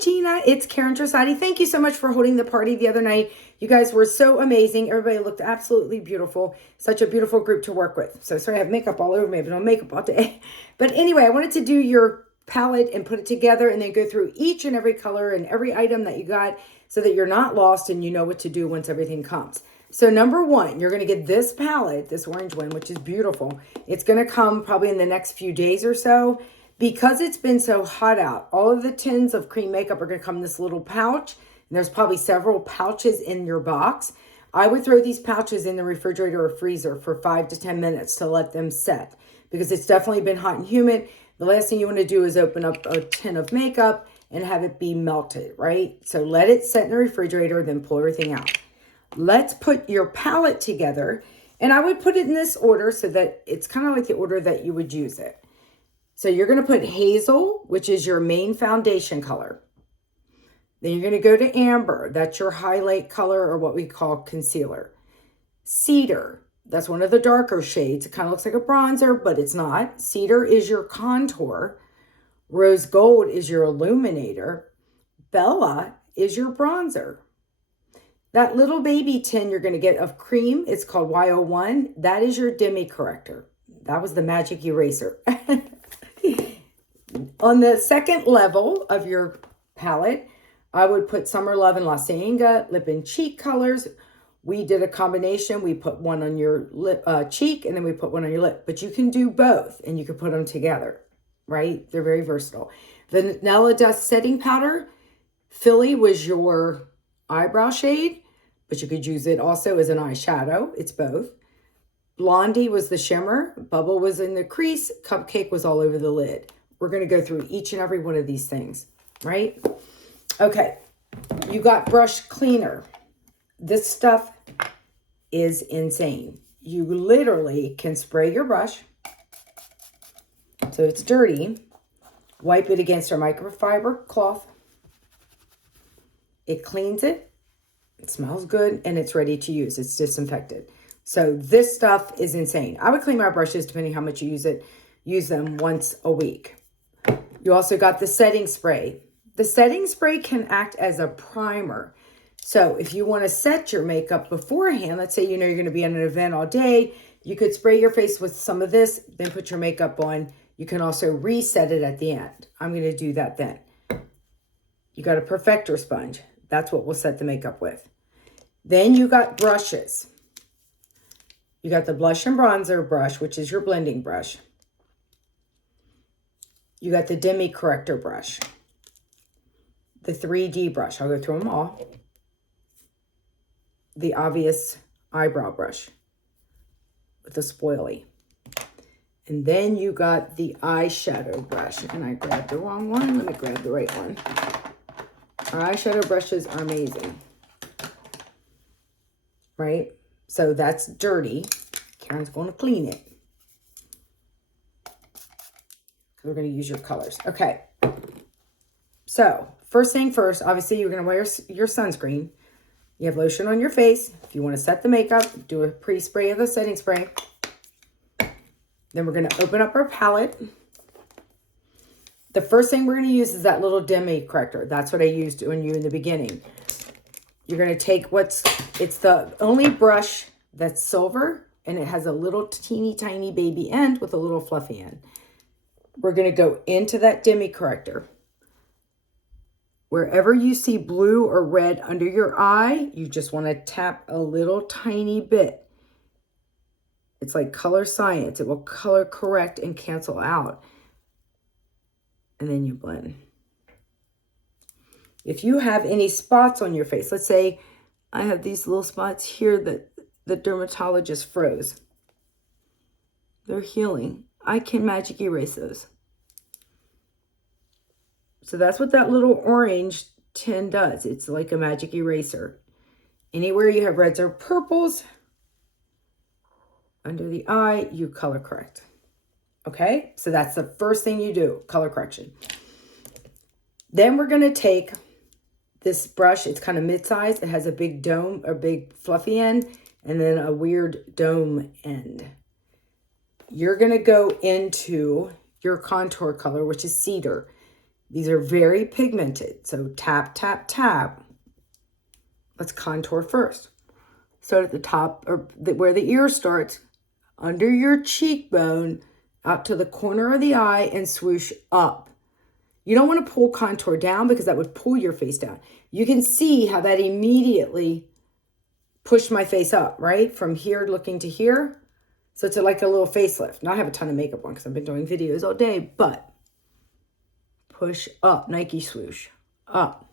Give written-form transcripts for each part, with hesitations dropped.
Gina, it's Karen Trasati. Thank you so much for holding the party the other night. You guys were so amazing. Everybody looked absolutely beautiful. Such a beautiful group to work with. So sorry I have makeup all over me. I've been on makeup all day. But anyway, I wanted to do your palette and put it together and then go through each and every color and every item that you got so that you're not lost and you know what to do once everything comes. So number one, you're going to get this palette, this orange one, which is beautiful. It's going to come probably in the next few days or so. Because it's been so hot out, all of the tins of cream makeup are going to come in this little pouch. And there's probably several pouches in your box. I would throw these pouches in the refrigerator or freezer for 5 to 10 minutes to let them set. Because it's definitely been hot and humid. The last thing you want to do is open up a tin of makeup and have it be melted, right? So let it set in the refrigerator, then pull everything out. Let's put your palette together. And I would put it in this order so that it's kind of like the order that you would use it. So you're going to put hazel, which is your main foundation color. Then you're going to go to amber. That's your highlight color or what we call concealer. Cedar, that's one of the darker shades. It kind of looks like a bronzer, but it's not. Cedar is your contour. Rose gold is your illuminator. Bella is your bronzer. That little baby tin you're going to get of cream, it's called Y01. That is your demi corrector. That was the magic eraser. On the second level of your palette, I would put Summer Love and La Cienega lip and cheek colors. We did a combination. We put one on your lip, cheek, and then we put one on your lip. But you can do both, and you can put them together, right? They're very versatile. The Vanilla Dust setting powder, Philly was your eyebrow shade, but you could use it also as an eyeshadow. It's both. Blondie was the shimmer, Bubble was in the crease, Cupcake was all over the lid. We're going to go through each and every one of these things, right? Okay, you got brush cleaner. This stuff is insane. You literally can spray your brush, so it's dirty, wipe it against our microfiber cloth. It cleans it, it smells good, and it's ready to use. It's disinfected. So this stuff is insane. I would clean my brushes depending how much you use it. Use them once a week. You also got the setting spray. The setting spray can act as a primer. So if you want to set your makeup beforehand, let's say you know you're going to be at an event all day, you could spray your face with some of this, then put your makeup on. You can also reset it at the end. I'm going to do that then. You got a perfector sponge. That's what we'll set the makeup with. Then you got brushes. You got the blush and bronzer brush, which is your blending brush. You got the demi corrector brush. The 3D brush. I'll go through them all. The obvious eyebrow brush with the spoilie. And then you got the eyeshadow brush. And I grabbed the wrong one. Let me grab the right one. Our eyeshadow brushes are amazing. Right? So that's dirty. Karen's going to clean it. We're going to use your colors. Okay. So first thing first, obviously you're going to wear your sunscreen. You have lotion on your face. If you want to set the makeup, do a pre-spray of the setting spray. Then we're going to open up our palette. The first thing we're going to use is that little demi corrector. That's what I used on you in the beginning. You're going to take it's the only brush that's silver, and it has a little teeny tiny baby end with a little fluffy end. We're going to go into that demi corrector. Wherever you see blue or red under your eye, you just want to tap a little tiny bit. It's like color science. It will color correct and cancel out. And then you blend. If you have any spots on your face, let's say I have these little spots here that the dermatologist froze. They're healing. I can magic erase those. So that's what that little orange tin does. It's like a magic eraser. Anywhere you have reds or purples under the eye, you color correct. Okay, so that's the first thing you do, color correction. Then we're going to take this brush. It's kind of mid-sized. It has a big dome, a big fluffy end, and then a weird dome end. You're going to go into your contour color, which is cedar. These are very pigmented. So tap, tap, tap. Let's contour first. Start at the top, or where the ear starts, under your cheekbone, out to the corner of the eye, and swoosh up. You don't want to pull contour down because that would pull your face down. You can see how that immediately pushed my face up, right? From here looking to here. So it's like a little facelift. Now I have a ton of makeup on because I've been doing videos all day, but push up, Nike swoosh, up.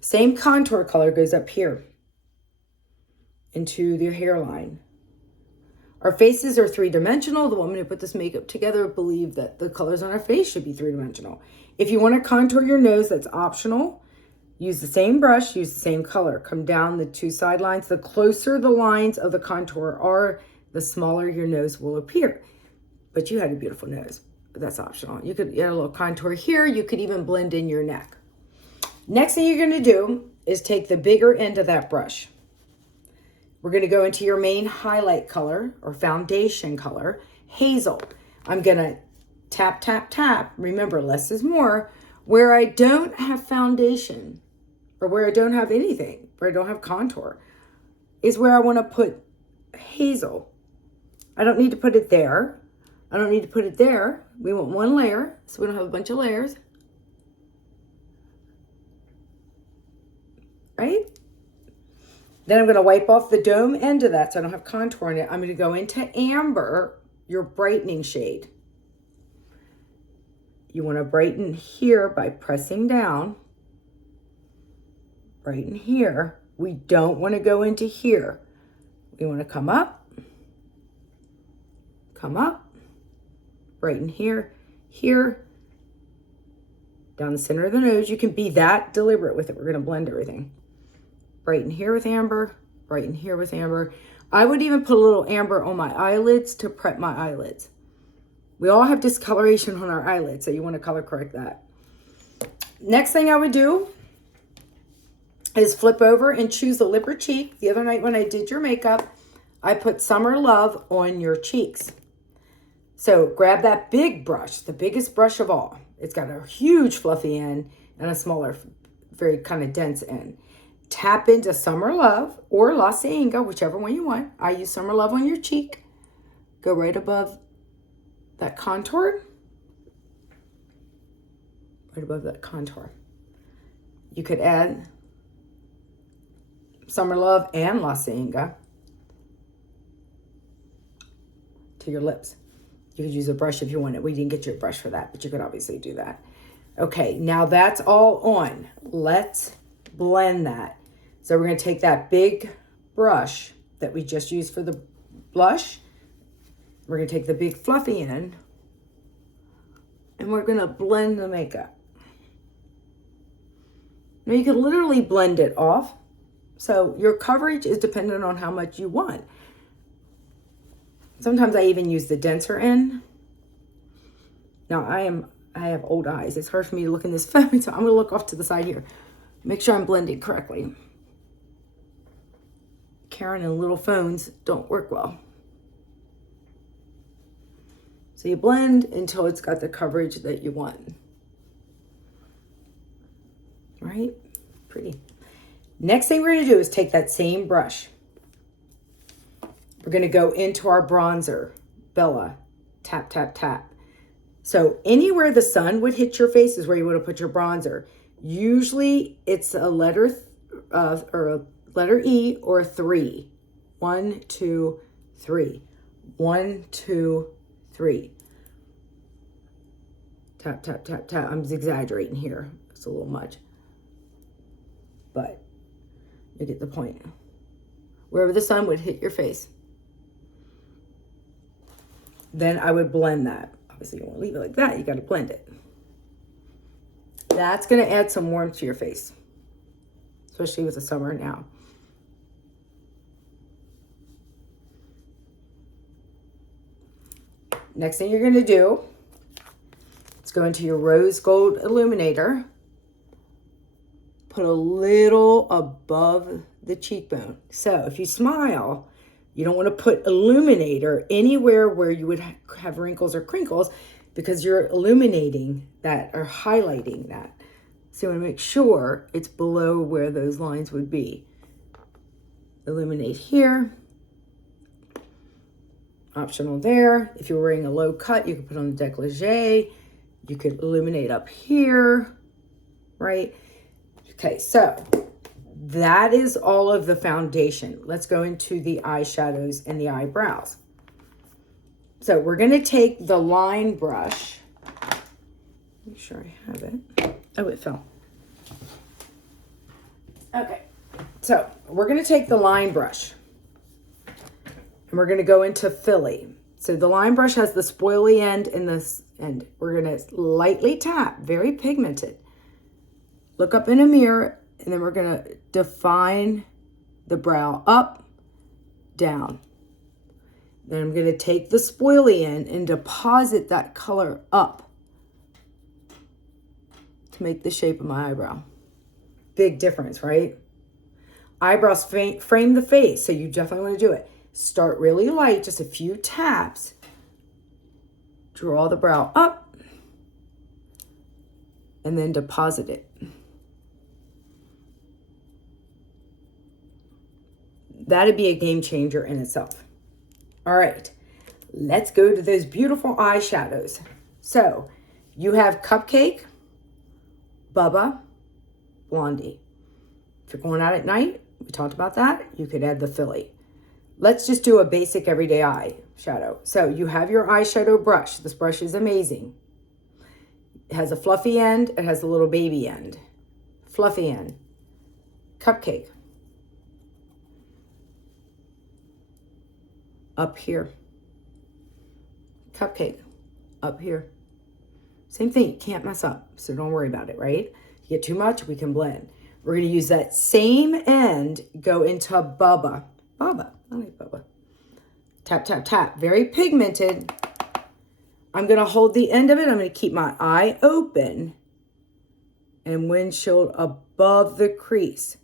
Same contour color goes up here into the hairline. Our faces are three-dimensional. The woman who put this makeup together believed that the colors on our face should be three-dimensional. If you want to contour your nose, that's optional. Use the same brush, use the same color. Come down the two sidelines. The closer the lines of the contour are, the smaller your nose will appear. But you had a beautiful nose. But that's optional. You could add a little contour here. You could even blend in your neck. Next thing you're going to do is take the bigger end of that brush. We're going to go into your main highlight color or foundation color, hazel. I'm going to tap, tap, tap. Remember, less is more. Where I don't have foundation or where I don't have anything, where I don't have contour, is where I want to put hazel. I don't need to put it there. I don't need to put it there. We want one layer, so we don't have a bunch of layers. Right? Then I'm going to wipe off the dome end of that so I don't have contour in it. I'm going to go into amber, your brightening shade. You want to brighten here by pressing down. Brighten here. We don't want to go into here. We want to come up, brighten here, here, down the center of the nose. You can be that deliberate with it. We're going to blend everything. Brighten here with amber, brighten here with amber. I would even put a little amber on my eyelids to prep my eyelids. We all have discoloration on our eyelids, so you want to color correct that. Next thing I would do is flip over and choose a lip or cheek. The other night when I did your makeup, I put Summer Love on your cheeks. So grab that big brush, the biggest brush of all. It's got a huge fluffy end and a smaller, very kind of dense end. Tap into Summer Love or La Cienega, whichever one you want. I use Summer Love on your cheek. Go right above that contour. Right above that contour. You could add Summer Love and La Cienega to your lips. You could use a brush if you wanted. We didn't get you a brush for that, but you could obviously do that. Okay, now that's all on. Let's blend that. So we're going to take that big brush that we just used for the blush. We're going to take the big fluffy end and we're going to blend the makeup. Now you can literally blend it off. So your coverage is dependent on how much you want. Sometimes I even use the denser end. Now I have old eyes. It's hard for me to look in this phone, so I'm going to look off to the side here. Make sure I'm blending correctly. Karen and little phones don't work well. So you blend until it's got the coverage that you want. Right? Pretty. Next thing we're going to do is take that same brush. We're going to go into our bronzer, Bella. Tap, tap, tap. So anywhere the sun would hit your face is where you want to put your bronzer. Usually it's a letter or a letter E or a 3. 1, 2, 3. 1, 2, 3. Tap, tap, tap, tap. I'm exaggerating here. It's a little much. But you get the point. Wherever the sun would hit your face. Then I would blend that. Obviously, you won't leave it like that. You got to blend it. That's going to add some warmth to your face. Especially with the summer now. Next thing you're going to do is go into your rose gold illuminator. Put a little above the cheekbone. So if you smile, you don't want to put illuminator anywhere where you would have wrinkles or crinkles. because you're illuminating that or highlighting that. So you want to make sure it's below where those lines would be. Illuminate here. Optional there. If you're wearing a low cut, you can put on the décolleté. You could illuminate up here, right? Okay, so that is all of the foundation. Let's go into the eyeshadows and the eyebrows. So we're going to take the line brush. Make sure I have it. Oh, it fell. Okay, so we're going to take the line brush and we're going to go into Philly. So the line brush has the spoily end and this end. We're going to lightly tap, very pigmented. Look up in a mirror, and then we're going to define the brow up, down. Then I'm going to take the spoily end and deposit that color up to make the shape of my eyebrow. Big difference, right? Eyebrows frame the face, so you definitely want to do it. Start really light, just a few taps. Draw the brow up, and then deposit it. That'd be a game changer in itself. All right, let's go to those beautiful eyeshadows. So you have Cupcake, Bubba, Blondie. If you're going out at night, we talked about that, you could add the Philly. Let's just do a basic everyday eye shadow. So you have your eyeshadow brush. This brush is amazing. It has a fluffy end. It has a little baby end. Fluffy end. Cupcake. Up here. Cupcake. Up here. Same thing. You can't mess up. So don't worry about it, right? You get too much, we can blend. We're going to use that same end, go into Bubba. Bubba. I like Bubba. Tap, tap, tap. Very pigmented. I'm going to hold the end of it. I'm going to keep my eye open and windshield above the crease.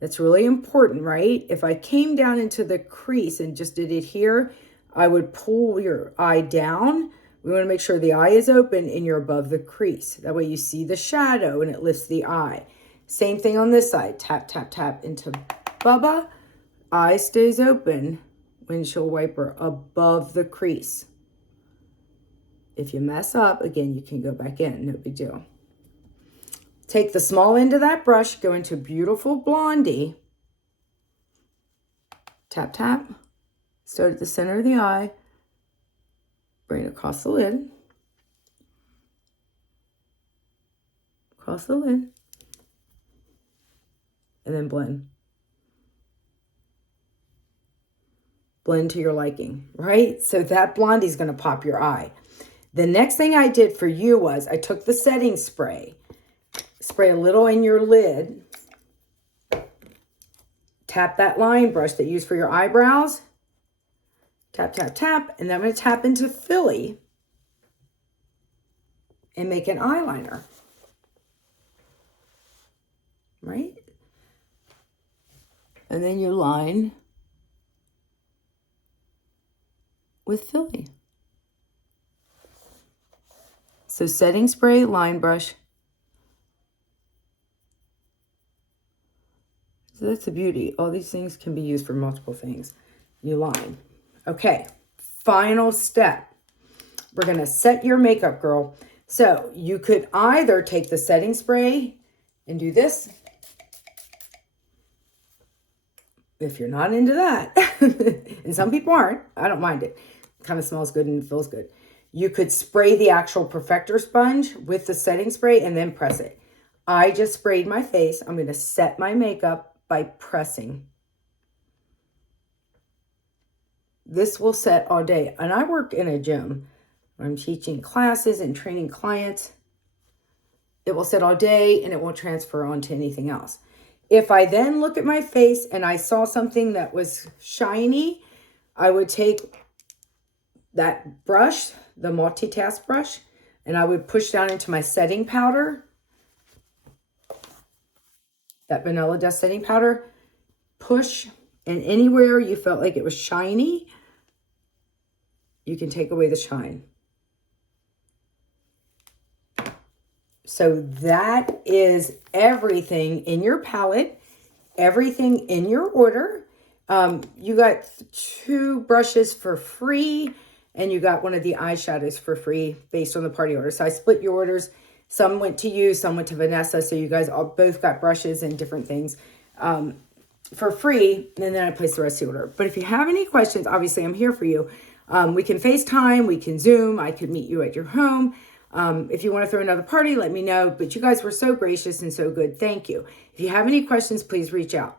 That's really important, right? If I came down into the crease and just did it here, I would pull your eye down. We want to make sure the eye is open and you're above the crease. That way you see the shadow and it lifts the eye. Same thing on this side. Tap, tap, tap into Bubba. Eye stays open. Windshield wiper above the crease. If you mess up, again, you can go back in. No big deal. Take the small end of that brush, go into beautiful Blondie. Tap, tap. Start at the center of the eye. Bring it across the lid. Across the lid. And then blend. Blend to your liking, right? So that Blondie is going to pop your eye. The next thing I did for you was I took the setting spray. Spray a little in your lid. Tap that line brush that you use for your eyebrows. Tap, tap, tap. And then I'm going to tap into Philly and make an eyeliner. Right? And then you line with Philly. So setting spray, line brush. So that's the beauty. All these things can be used for multiple things. You line. Okay, final step. We're going to set your makeup, girl. So you could either take the setting spray and do this. If you're not into that, and some people aren't, I don't mind it. It kind of smells good and feels good. You could spray the actual perfector sponge with the setting spray and then press it. I just sprayed my face. I'm going to set my makeup by pressing. This will set all day. And I work in a gym. I'm teaching classes and training clients. It will set all day and it won't transfer onto anything else. If I then look at my face and I saw something that was shiny, I would take that brush, the multitask brush, and I would push down into my setting powder, that vanilla dust setting powder, push, and anywhere you felt like it was shiny, you can take away the shine. So that is everything in your palette, everything in your order. You got 2 brushes for free, and you got one of the eyeshadows for free based on the party order. So I split your orders. Some went to you, some went to Vanessa. So you guys all both got brushes and different things for free. And then I placed the rest of the order. But if you have any questions, obviously I'm here for you. We can FaceTime, we can Zoom. I could meet you at your home. If you want to throw another party, let me know. But you guys were so gracious and so good. Thank you. If you have any questions, please reach out.